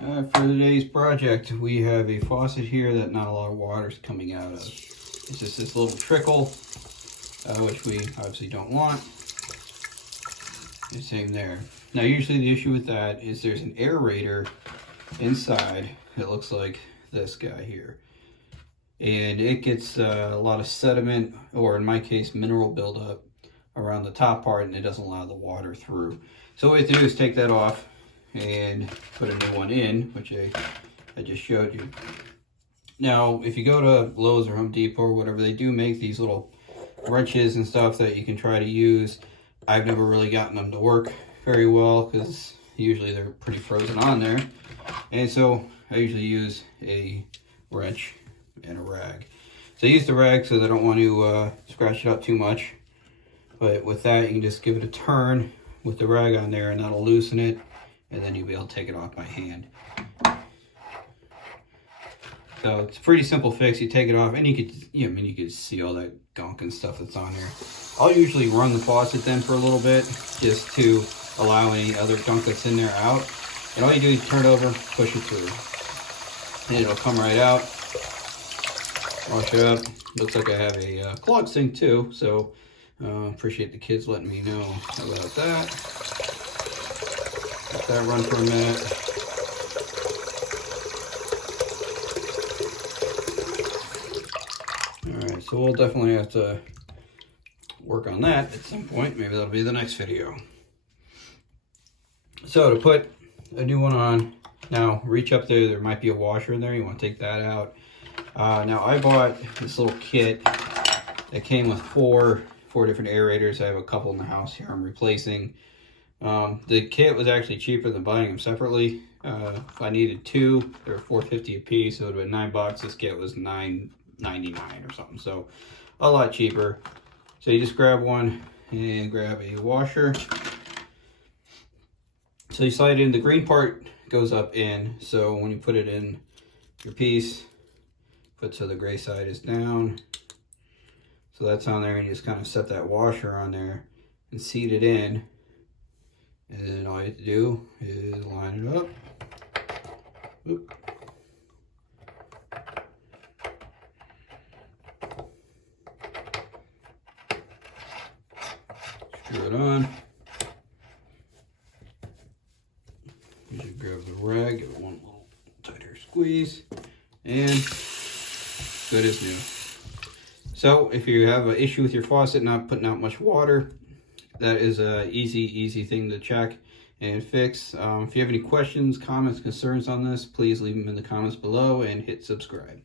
For today's project, we have a faucet here that not a lot of water is coming out of. It's just this little trickle, which we obviously don't want. The same there. Now, usually the issue with that is there's an aerator inside that looks like this guy here. And it gets a lot of sediment, or in my case, mineral buildup around the top part, and it doesn't allow the water through. So what we have to do is take that off and put a new one in, which I just showed you. Now, if you go to Lowe's or Home Depot or whatever, they do make these little wrenches and stuff that you can try to use. I've never really gotten them to work very well because usually they're pretty frozen on there. And so I usually use a wrench and a rag. So I use the rag because I don't want to scratch it up too much. But with that, you can just give it a turn with the rag on there and that'll loosen it. And then you'll be able to take it off by hand. So it's a pretty simple fix. You take it off, and you could see all that gunk and stuff that's on there. I'll usually run the faucet then for a little bit, just to allow any other gunk that's in there out. And all you do is turn it over, push it through, and it'll come right out. Wash it up. Looks like I have a clog sink too, so appreciate the kids letting me know about that. Let that run for a minute. Alright, so we'll definitely have to work on that at some point. Maybe that'll be the next video. So to put a new one on, now reach up there, there might be a washer in there, you want to take that out. Now I bought this little kit that came with four different aerators. I have a couple in the house here I'm replacing. The kit was actually cheaper than buying them separately. If I needed two, they were $4.50 a piece, so it would have been $9. This kit was $9.99 or something, so a lot cheaper. So you just grab one and grab a washer. So you slide it in, the green part goes up in, so when you put it in your piece, put so the gray side is down. So that's on there, and you just kind of set that washer on there and seat it in. And then all you have to do is line it up. Oop. Screw it on. You should grab the rag, give it one little tighter squeeze, and good as new. So if you have an issue with your faucet not putting out much water, that is a easy thing to check and fix. If you have any questions, comments, concerns on this, please leave them in the comments below and hit subscribe.